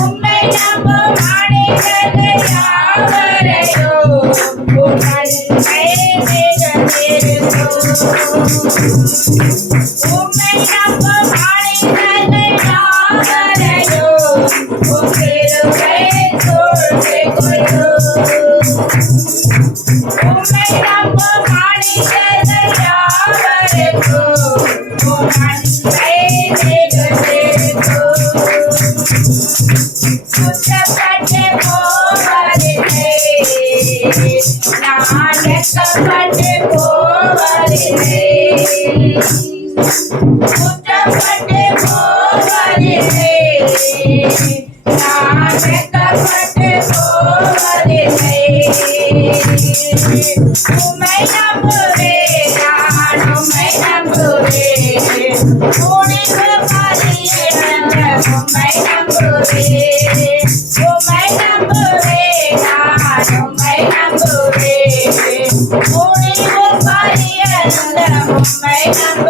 ಒಮ್ಮೆ ನಮ್ಮ ಮಾಡಿ ಯಾವರೆಯೋ ಒಮ್ಮೆ ನಮ್ಮ ಮಾಡಿ ಯಾವರೆಯೋ ಕೈ ತೋಡೆ ಕೊಯ್ಯೋ ಒಮ್ಮೆ ನಮ್ಮ ಮಾಡಿ कपट मोहर दे नान कपट मोहर दे फुटपट मोहर दे नान कपट मोहर दे मैं नबरे नान मैं नबरे उड़ी कपाली नंद मैं नबरे Only the body and the.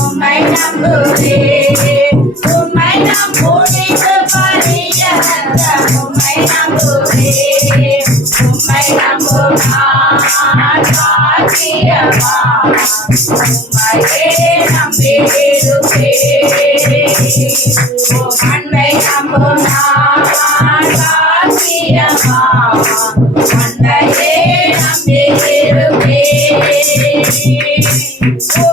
உம்மை நம்புவேன் உம்மை நம்புவேன் உம்மை நம்புவேன் உம்மை நம்புவான் பாக்கியவா உம்மையே நம்பிடுவேன் உம்மை நம்புவான் பாக்கியவா Oh,